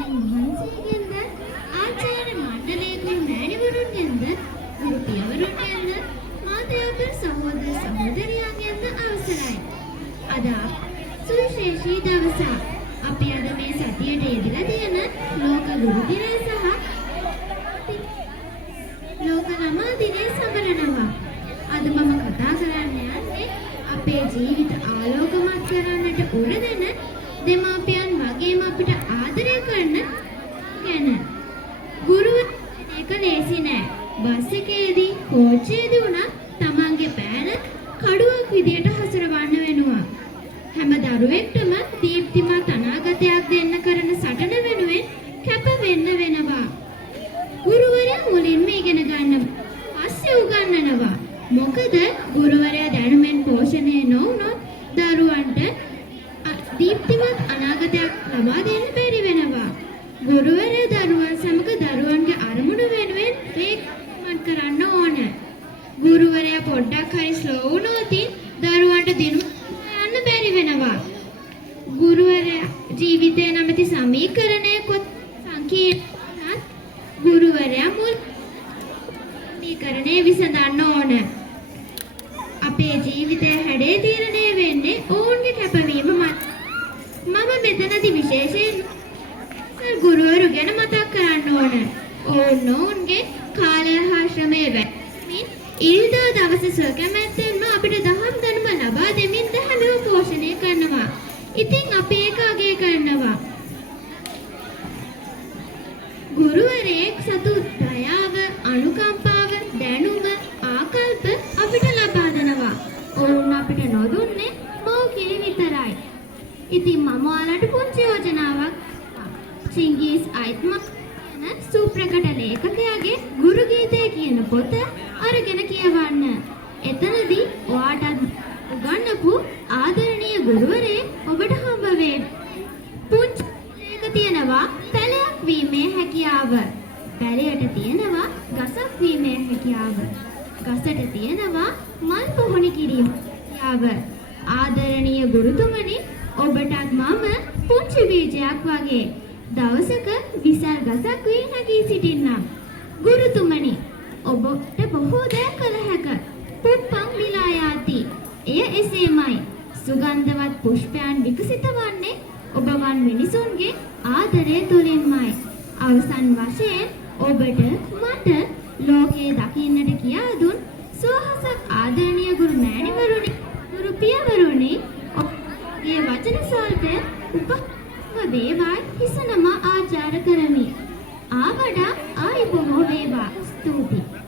ස්වාමීන් වහන්සේගෙන්ද ආචාර්ය මණ්ඩලයේ මෑණිවරුන්ගෙන්ද ගුරු පියවරුන්ගෙන්ද මාතාවරුන් සහෝදර සහෝදරියන්ගෙන්ද අවසරයි. අද සුවිශේෂී දවසක්. අපි අද මේ සතියට යෙදලා තියෙන ලෝක ගුරු දිනය සහ ලෝක ළමා දිනය සමරනවා. අද මම කතා කරන්න යන්නේ අපේ ජීවිත ආලෝකමත් කරන්නට උර දෙන දෙමාපියන් වගේම අපිට ආදරය කරන ගැන. ගුරුවරයෙක් එක ලේසි නෑ. බස් එකේදී කෝච්චියේදී වුණත් තමන්ගේ පෑන කඩුවක් විදියට හසුරවන්න වෙනවා. හැම දරුවෙක්ටම දීප්තිමත් අනාගතයක් දෙන්න කරන සටන වෙනුවෙන් කැප වෙන්න වෙනවා. ගුරුවරයා මුලින්ම ඉගෙන ගන්න පස්සේ උගන්වනවා. මොකද ගුරුවරයා දැනුමෙන් පෝෂණය නොවුනොත් දරුවන්ට දීප්තිමත් අනාගතයක් ලබා දෙන්න බැරි වෙනවා. ගුරුවරයා දරුවන් සමග දරුවන්ගේ අරමුණු වෙනුවෙන් වේගවත් කරන්න ඕන. ගුරුවරයා පොඩ්ඩක් හරි ස්ලෝ වුණොත් දරුවන්ට දිනු යන්න බැරි වෙනවා. ගුරුවරයා ජීවිතේ නැමැති සමීකරණය කොත් සංකීර්ණත් ගුරුවරයා මුල් සමීකරණය විසඳන්න ඕන. අපේ ජීවිතය හැඩේ තීරණය වෙන්නේ ඔවුන්ගේ කැපවීම මත. මම මෙතනදී විශේෂයෙන් ගුරුවරු ගැන මතක් කරන්න ඕන. ඔවුන්ගේ කාලය හා ශ්‍රමය වැටමින් ඉරිදා දවසේ සුවකැමැත්තෙන්ම අපිට දහම් දැනුම ලබා දෙමින් හැමෝම පෝෂණය කරනවා. ඉතින් අපි ඒක අගය කරනවා. ගුරුවරයෙක් සතු දයාව, අනුකම්පාව, දැනුම, ආකල්ප අපිට ලබා දෙනවා. ඔවුන් අපිට නොදුන්නේ මෞඛ්‍ය විතරයි. ඉතින් මම ඔයාලට පුංචි යෝජනාවක් චිංගිස් අයිත්මා කියන සුප්‍රකට ලේඛකයාගේ ගුරු ගීතය කියන පොත අරගෙන කියවන්න. එතනදී ඔයාට උගන්වපු ආදරණීය ගුරුවරයෙක් ඔබට හම්බ වේ. පුංචි ලේඛක තියෙනවා පැලයක් වීමේ හැකියාව. පැලයට තියෙනවා ගසක් වීමේ හැකියාව. ගසට තියෙනවා මල් පොහොණි කිරීම හැකියාව. ආදරණීය ගුරුතුමනි, ඔබටත් මම පුංචි බීජයක් වගේ දවසක විශාල ගසක් වී නැගී සිටින්නම්. ගුරුතුමනි, ඔබට බොහෝ දෑ කළ හැක. පුප්පං විලායාති. එය එසේමයි. සුගන්ධවත් පුෂ්පයන් විකසිත වන්නේ ඔබ වන් මිනිසුන්ගේ ආදරය තුලින්මයි. අවසන් වශයෙන් ඔබට මට ලෝකයේ දකින්නට කියා දුන් සෝහසක් ආදරණීය ගුරු මෑණිවරුනි, ගුරු පියවරුනි, ඔබගේ වචන සල්පය උපකාර වේවා හිසනම ආචාර කරමි. ආවඩ ආයි බොහෝ වේවා. ස්තුතියි.